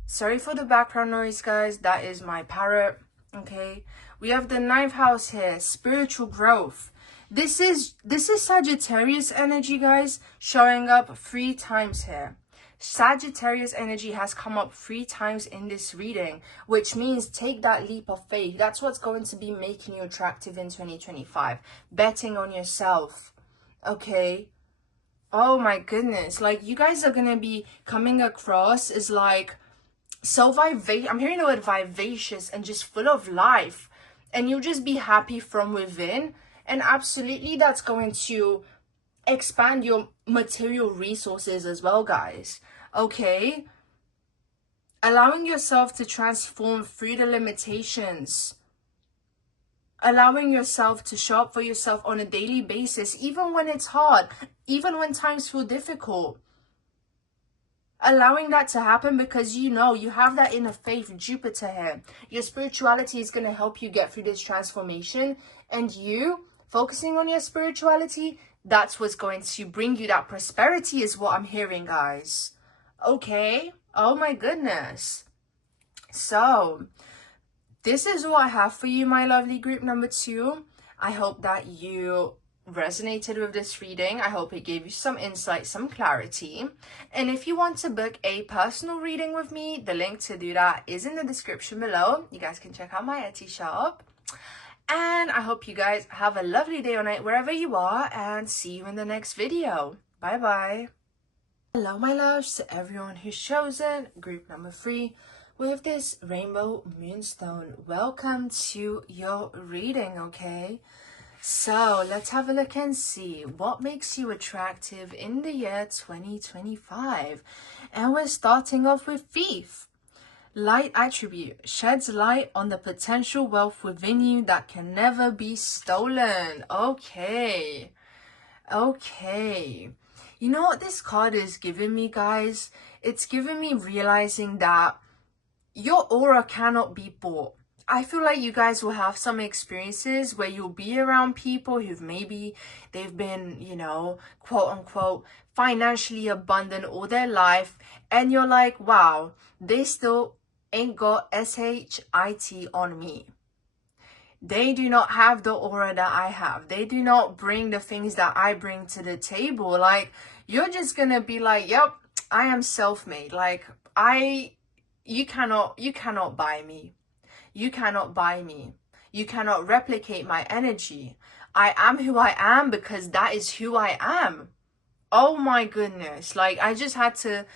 Sorry for the background noise, guys. That is my parrot. Okay, we have the 9th house here, spiritual growth. This is Sagittarius energy, guys, showing up 3 times here. Sagittarius energy has come up 3 times in this reading, which means take that leap of faith. That's what's going to be making you attractive in 2025. Betting on yourself. Okay? Oh my goodness. Like, you guys are going to be coming across as like so vivacious. I'm hearing the word vivacious and just full of life. And you'll just be happy from within. And absolutely that's going to expand your material resources as well, guys. Okay? Allowing yourself to transform through the limitations. Allowing yourself to show up for yourself on a daily basis, even when it's hard, even when times feel difficult. Allowing that to happen because you know you have that inner faith, Jupiter here. Your spirituality is going to help you get through this transformation, and you focusing on your spirituality, that's what's going to bring you that prosperity is what I'm hearing, guys. Okay? Oh my goodness. So, this is what I have for you, my lovely group number 2. I hope that you resonated with this reading. I hope it gave you some insight, some clarity. And if you want to book a personal reading with me, the link to do that is in the description below. You guys can check out my Etsy shop. And I hope you guys have a lovely day or night wherever you are, and see you in the next video. Bye bye. Hello my loves, to everyone who's chosen group number 3 with this rainbow moonstone. Welcome to your reading, okay? So let's have a look and see what makes you attractive in the year 2025. And we're starting off with Thief. Light attribute sheds light on the potential wealth within you that can never be stolen. Okay. You know what this card is giving me, guys? It's giving me realizing that your aura cannot be bought. I feel like you guys will have some experiences where you'll be around people who've maybe they've been, you know, quote unquote, financially abundant all their life. And you're like, wow, they still ain't got SHIT on me. They do not have the aura that I have. They do not bring the things that I bring to the table. Like, you're just gonna be like, yep, I am self-made. Like, you cannot buy me. You cannot buy me. You cannot replicate my energy. I am who I am because that is who I am. Oh my goodness. Like, I just had to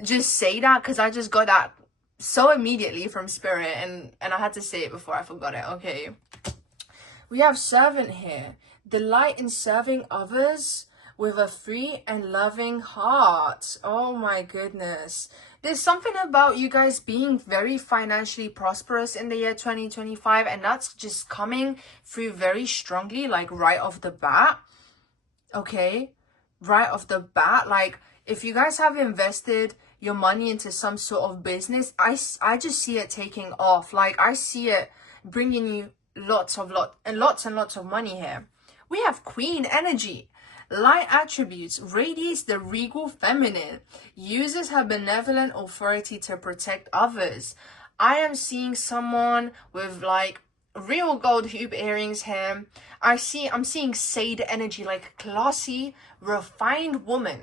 just say that because I just got that so immediately from spirit, and I had to say it before I forgot it. Okay, we have servant here. Delight in serving others with a free and loving heart. Oh my goodness, there's something about you guys being very financially prosperous in the year 2025, and that's just coming through very strongly, like right off the bat. Okay, right off the bat. Like, if you guys have invested your money into some sort of business, I just see it taking off. Like, I see it bringing you lots and lots of money here. We have queen energy. Light attributes, radiates the regal feminine, uses her benevolent authority to protect others. I am seeing someone with like real gold hoop earrings here. I'm seeing Sade energy, like a classy, refined woman.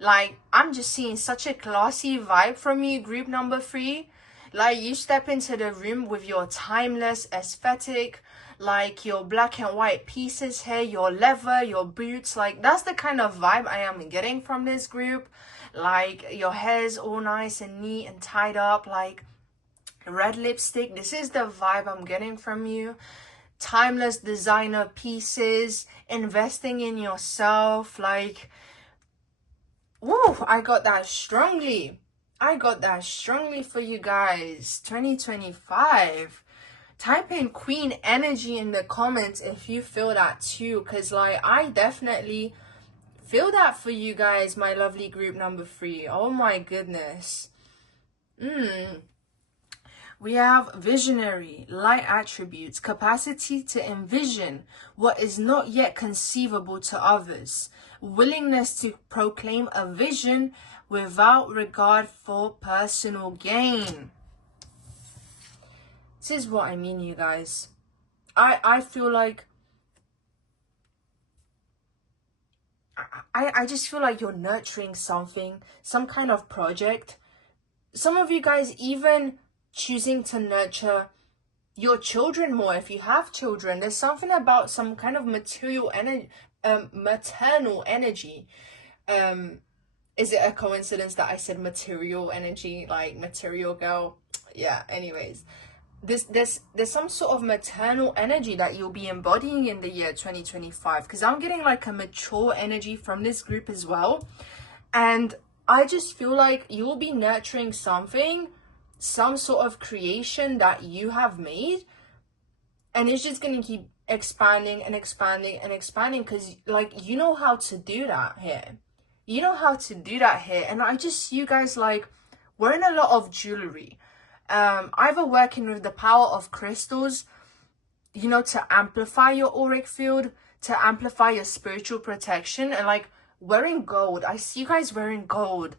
Like, I'm just seeing such a classy vibe from you, group number 3. Like, you step into the room with your timeless aesthetic, like your black and white pieces here, your leather, your boots. Like, that's the kind of vibe I am getting from this group. Like, your hair's all nice and neat and tied up, like red lipstick. This is the vibe I'm getting from you. Timeless designer pieces, investing in yourself, like, woo, I got that strongly. I got that strongly for you guys. 2025. Type in queen energy in the comments if you feel that too, because like, I definitely feel that for you guys, my lovely group number 3. Oh my goodness. We have visionary, light attributes, capacity to envision what is not yet conceivable to others, willingness to proclaim a vision without regard for personal gain. This is what I mean, you guys. I feel like I just feel like you're nurturing something, some kind of project. Some of you guys even choosing to nurture your children more if you have children. There's something about some kind of material energy, maternal energy. Is it a coincidence that I said material energy, like material girl? Yeah, anyways. There's some sort of maternal energy that you'll be embodying in the year 2025, because I'm getting like a mature energy from this group as well. And I just feel like you'll be nurturing something, some sort of creation that you have made, and it's just gonna keep expanding and expanding and expanding, because like, you know how to do that here. You know how to do that here. And I just see you guys like wearing a lot of jewelry, either working with the power of crystals, you know, to amplify your auric field, to amplify your spiritual protection, and like wearing gold. I see you guys wearing gold.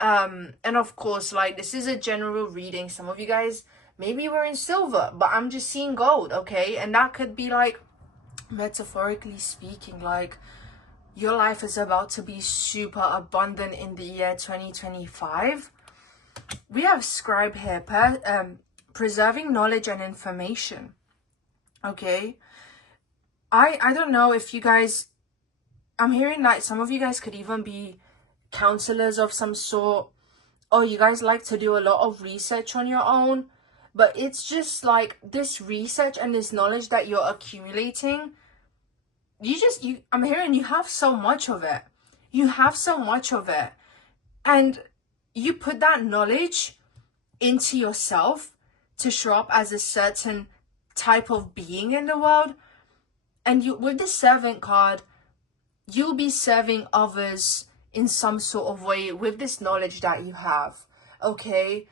And of course, like, this is a general reading. Some of you guys maybe wearing silver, but I'm just seeing gold, okay? And that could be like, metaphorically speaking, like, your life is about to be super abundant in the year 2025. We have scribe here, preserving knowledge and information, okay? I don't know if you guys, I'm hearing that some of you guys could even be counselors of some sort, or you guys like to do a lot of research on your own. But it's just like this research and this knowledge that you're accumulating, I'm hearing you have so much of it. You have so much of it, and you put that knowledge into yourself to show up as a certain type of being in the world. And you, with the servant card, you'll be serving others in some sort of way with this knowledge that you have, okay?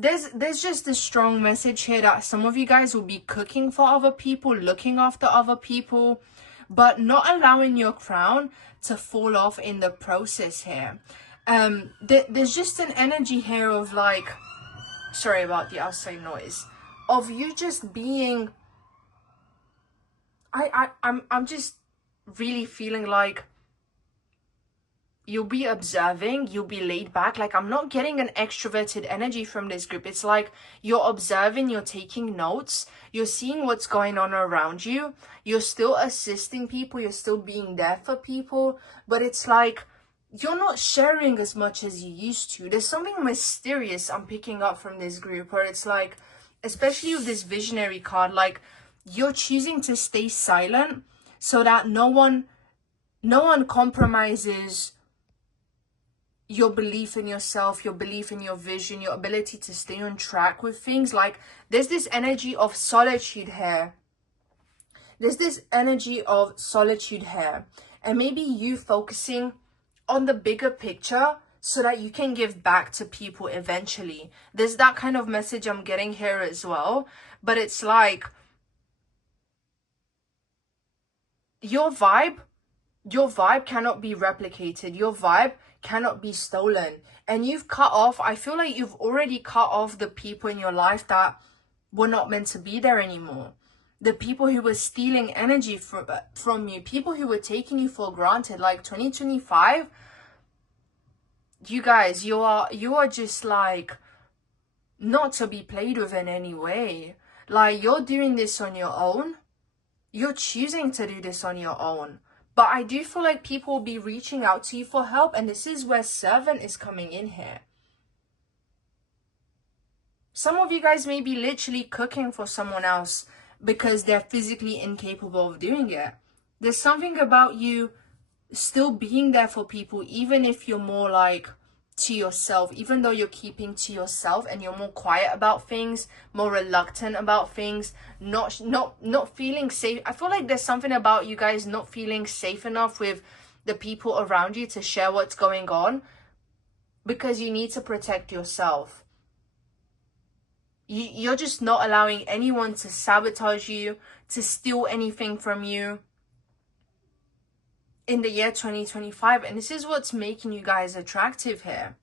there's just a strong message here that some of you guys will be cooking for other people, looking after other people, but not allowing your crown to fall off in the process here. There's just an energy here of like, sorry about the outside noise, of you just being, I'm just really feeling like you'll be observing, you'll be laid back. Like, I'm not getting an extroverted energy from this group. It's like you're observing, you're taking notes, you're seeing what's going on around you, you're still assisting people, you're still being there for people, but it's like you're not sharing as much as you used to. There's something mysterious I'm picking up from this group, where it's like, especially with this visionary card, like you're choosing to stay silent so that no one compromises your belief in yourself, your belief in your vision, your ability to stay on track with things. Like, there's this energy of solitude here. There's this energy of solitude here. And maybe you focusing on the bigger picture so that you can give back to people eventually. There's that kind of message I'm getting here as well. But it's like, your vibe cannot be replicated. Your vibe cannot be stolen. And you've cut off, I feel like you've already cut off the people in your life that were not meant to be there anymore. The people who were stealing energy from you, people who were taking you for granted. Like 2025, you guys, you are just like not to be played with in any way. Like, you're doing this on your own. You're choosing to do this on your own. But I do feel like people will be reaching out to you for help. And this is where servant is coming in here. Some of you guys may be literally cooking for someone else because they're physically incapable of doing it. There's something about you still being there for people, even if you're more like to yourself, even though you're keeping to yourself and you're more quiet about things, more reluctant about things, not feeling safe. I feel like there's something about you guys not feeling safe enough with the people around you to share what's going on because you need to protect yourself. You're just not allowing anyone to sabotage you, to steal anything from you in the year 2025. And this is what's making you guys attractive here.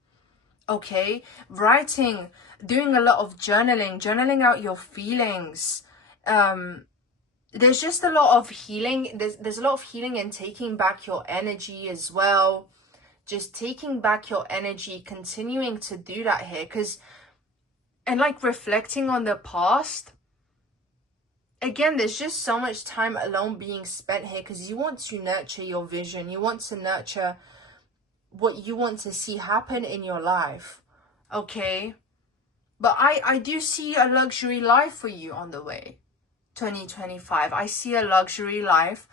Okay, writing, doing a lot of journaling out your feelings. There's just a lot of healing. There's a lot of healing and taking back your energy as well. Just taking back your energy, continuing to do that here, and like reflecting on the past. Again, there's just so much time alone being spent here because you want to nurture your vision. You want to nurture what you want to see happen in your life. Okay? But I do see a luxury life for you on the way. 2025. I see a luxury life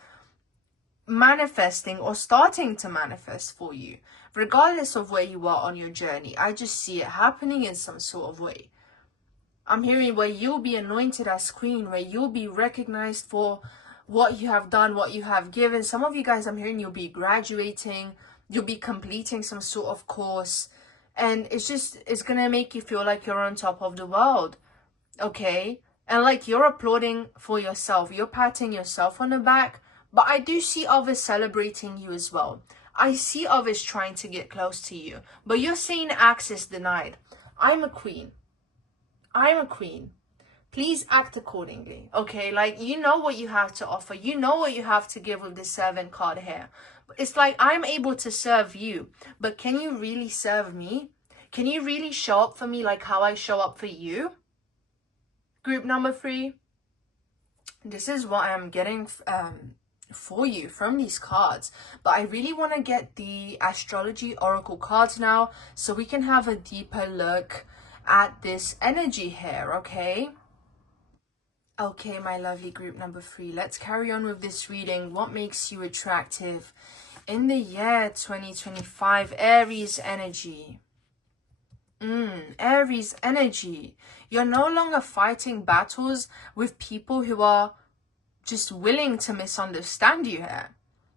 manifesting or starting to manifest for you. Regardless of where you are on your journey. I just see it happening in some sort of way. I'm hearing where you'll be anointed as queen, where you'll be recognized for what you have done, what you have given. Some of you guys, I'm hearing you'll be graduating, you'll be completing some sort of course. And it's going to make you feel like you're on top of the world. Okay? And like you're applauding for yourself. You're patting yourself on the back. But I do see others celebrating you as well. I see others trying to get close to you. But you're saying access denied. I'm a queen. I'm a queen. Please act accordingly, okay? Like, you know what you have to offer. You know what you have to give with the servant card here. It's like, I'm able to serve you, but can you really serve me? Can you really show up for me like how I show up for you? Group number 3. This is what I'm getting for you from these cards. But I really want to get the astrology oracle cards now so we can have a deeper look at this energy here, okay? Okay, my lovely group number 3, let's carry on with this reading. What makes you attractive in the year 2025? Aries energy. Aries energy. You're no longer fighting battles with people who are just willing to misunderstand you here.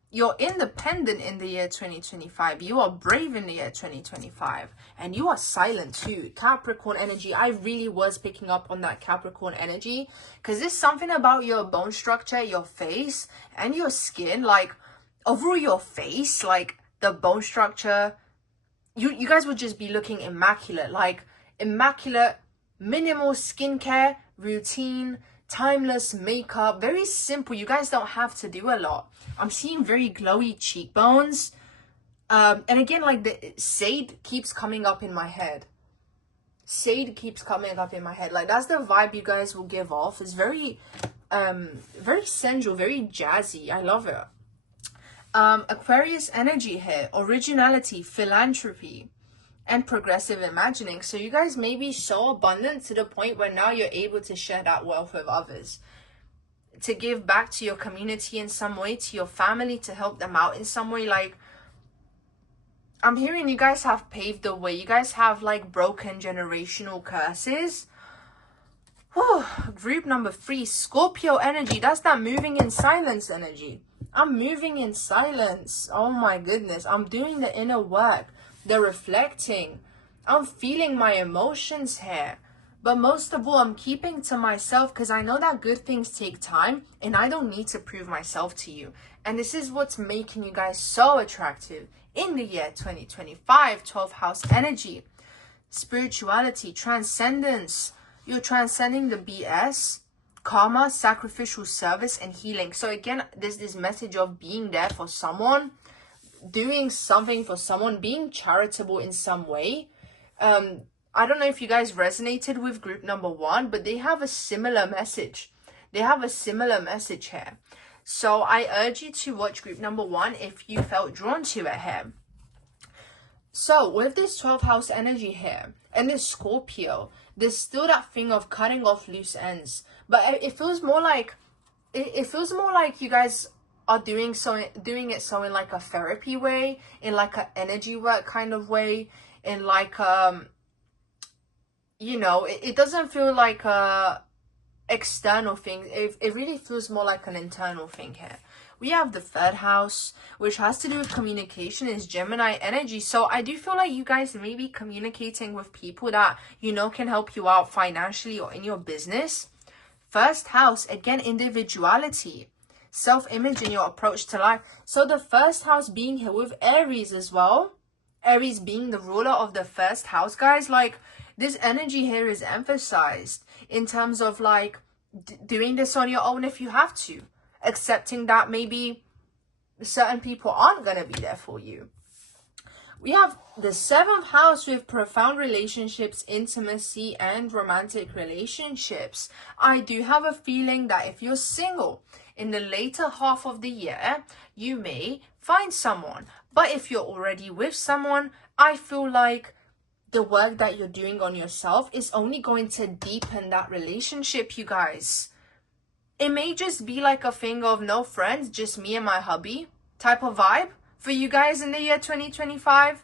You're independent in the year 2025. You are brave in the year 2025. And you are silent too. Capricorn energy. I really was picking up on that Capricorn energy. Because there's something about your bone structure, your face, and your skin. Like, overall your face, like, the bone structure. You guys would just be looking immaculate. Like, immaculate, minimal skincare, routine, timeless makeup. Very simple. You guys don't have to do a lot. I'm seeing very glowy cheekbones. And again, like, the Sade keeps coming up in my head. Sade keeps coming up in my head. Like, that's the vibe you guys will give off. It's very, very sensual, very jazzy. I love it. Aquarius energy here. Originality, philanthropy, and progressive imagining. So you guys may be so abundant to the point where now you're able to share that wealth with others. To give back to your community in some way, to your family, to help them out in some way. Like, I'm hearing you guys have paved the way. You guys have, like, broken generational curses. Whew. Group number 3, Scorpio energy. That's that moving in silence energy. I'm moving in silence. Oh my goodness. I'm doing the inner work, the reflecting. I'm feeling my emotions here. But most of all, I'm keeping to myself because I know that good things take time and I don't need to prove myself to you. And this is what's making you guys so attractive in the year 2025, 12th house energy. Spirituality, transcendence. You're transcending the BS, karma, sacrificial service, and healing. So again, there's this message of being there for someone, doing something for someone, being charitable in some way. I don't know if you guys resonated with group number 1, but they have a similar message. They have a similar message here. So I urge you to watch group number 1 if you felt drawn to it here. So with this 12th house energy here and this Scorpio, there's still that thing of cutting off loose ends. But it feels more like, it feels more like you guys are doing it so in like a therapy way, in like an energy work kind of way, in like you know, it doesn't feel like a external thing. It really feels more like an internal thing here. We have the 3rd house, which has to do with communication, is Gemini energy. So I do feel like you guys may be communicating with people that, you know, can help you out financially or in your business. 1st house, again, individuality, self-image, and your approach to life. So the 1st house being here with Aries as well. Aries being the ruler of the 1st house, guys. Like, this energy here is emphasized in terms of, like, doing this on your own if you have to. Accepting that maybe certain people aren't going to be there for you. We have the 7th house with profound relationships, intimacy, and romantic relationships. I do have a feeling that if you're single in the later half of the year, you may find someone. But if you're already with someone, I feel like the work that you're doing on yourself is only going to deepen that relationship, you guys. It may just be like a thing of no friends, just me and my hubby type of vibe for you guys in the year 2025.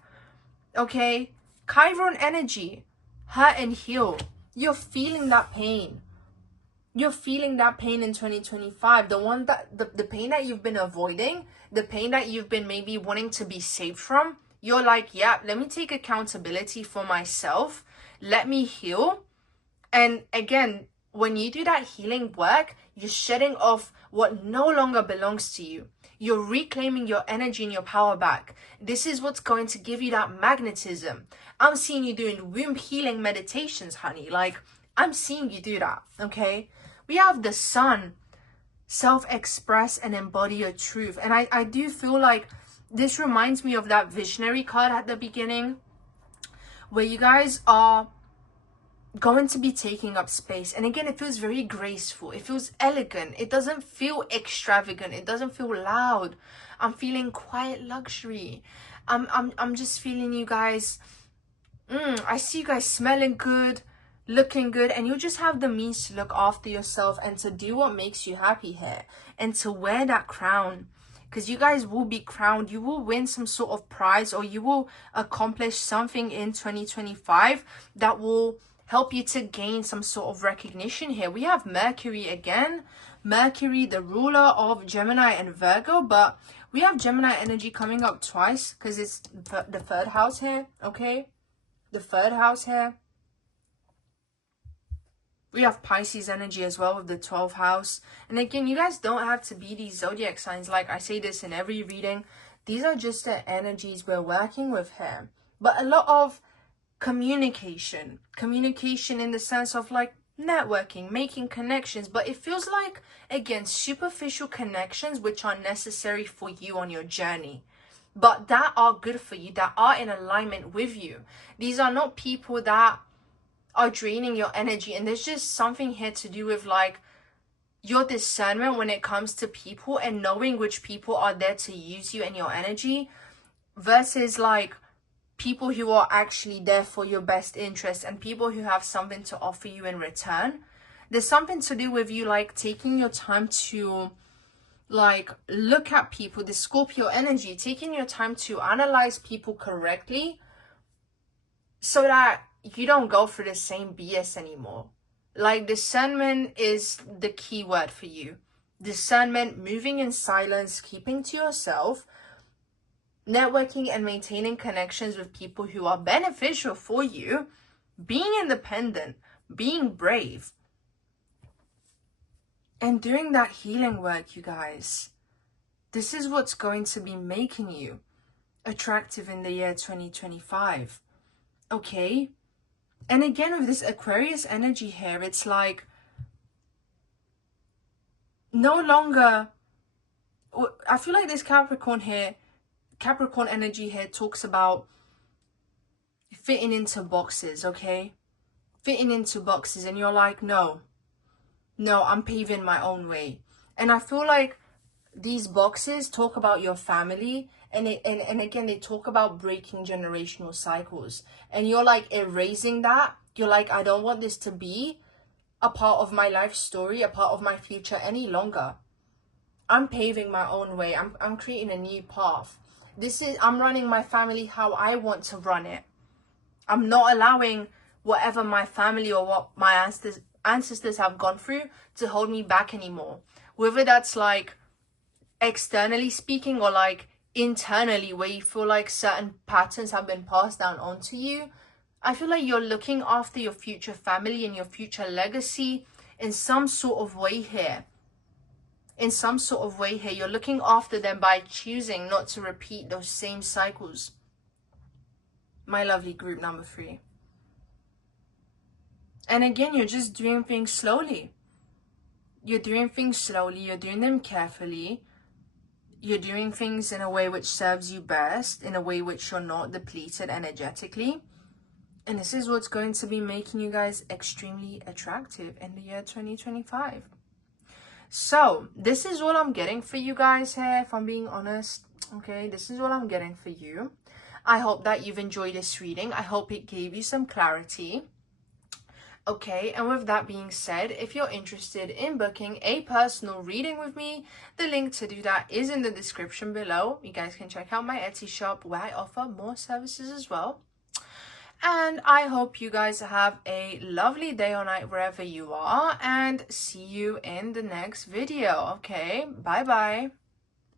Okay, Chiron energy, hurt and heal. You're feeling that pain. You're feeling that pain in 2025. The one that the pain that you've been avoiding, the pain that you've been maybe wanting to be saved from. You're like, yeah, let me take accountability for myself. Let me heal. And again, when you do that healing work, you're shedding off what no longer belongs to you. You're reclaiming your energy and your power back. This is what's going to give you that magnetism. I'm seeing you doing womb healing meditations, honey. Like, I'm seeing you do that, okay? We have the Sun, self-express and embody your truth. And I do feel like this reminds me of that visionary card at the beginning, where you guys are going to be taking up space. And again, it feels very graceful. It feels elegant. It doesn't feel extravagant. It doesn't feel loud. I'm feeling quiet luxury. I'm just feeling you guys. I see you guys smelling good, looking good, and you just have the means to look after yourself and to do what makes you happy here and to wear that crown. Because you guys will be crowned. You will win some sort of prize, or you will accomplish something in 2025 that will help you to gain some sort of recognition here. We have Mercury again. Mercury, the ruler of Gemini and Virgo, but We have Gemini energy coming up twice because it's the third house here, okay? The third house here. We have Pisces energy as well with the 12th house. And again, you guys don't have to be these zodiac signs. Like I say this in every reading. These are just the energies we're working with here. But a lot of communication. Communication in the sense of like networking, making connections. But it feels like, again, superficial connections which are necessary for you on your journey. But that are good for you, that are in alignment with you. These are not people that are draining your energy. And there's just something here to do with like your discernment when it comes to people and knowing which people are there to use you and your energy versus like people who are actually there for your best interest and people who have something to offer you in return. There's something to do with you like taking your time to like look at people, the Scorpio energy, taking your time to analyze people correctly so that you don't go for the same BS anymore. Like discernment is the key word for you. Discernment, moving in silence, keeping to yourself, networking and maintaining connections with people who are beneficial for you, being independent, being brave, and doing that healing work, you guys. This is what's going to be making you attractive in the year 2025. Okay? And again, with this Aquarius energy here, it's like no longer, I feel like this Capricorn energy here talks about fitting into boxes, okay? Fitting into boxes, and you're like, no, I'm paving my own way. And I feel like these boxes talk about your family, and again, they talk about breaking generational cycles. And you're like erasing that. You're like, I don't want this to be a part of my life story, a part of my future any longer. I'm paving my own way. I'm creating a new path. I'm running my family how I want to run it. I'm not allowing whatever my family or what my ancestors have gone through to hold me back anymore. Whether that's like externally speaking or like internally, where you feel like certain patterns have been passed down onto you. I feel like you're looking after your future family and your future legacy in some sort of way here. You're looking after them by choosing not to repeat those same cycles. My lovely group number 3. And again, you're just doing things slowly. You're doing them carefully. You're doing things in a way which serves you best, in a way which you're not depleted energetically. And this is what's going to be making you guys extremely attractive in the year 2025. So, this is all I'm getting for you guys here, if I'm being honest. Okay, this is all I'm getting for you. I hope that you've enjoyed this reading. I hope it gave you some clarity. Okay, and with that being said, if you're interested in booking a personal reading with me, the link to do that is in the description below. You guys can check out my Etsy shop where I offer more services as well. And I hope you guys have a lovely day or night wherever you are, and see you in the next video. Okay, bye bye.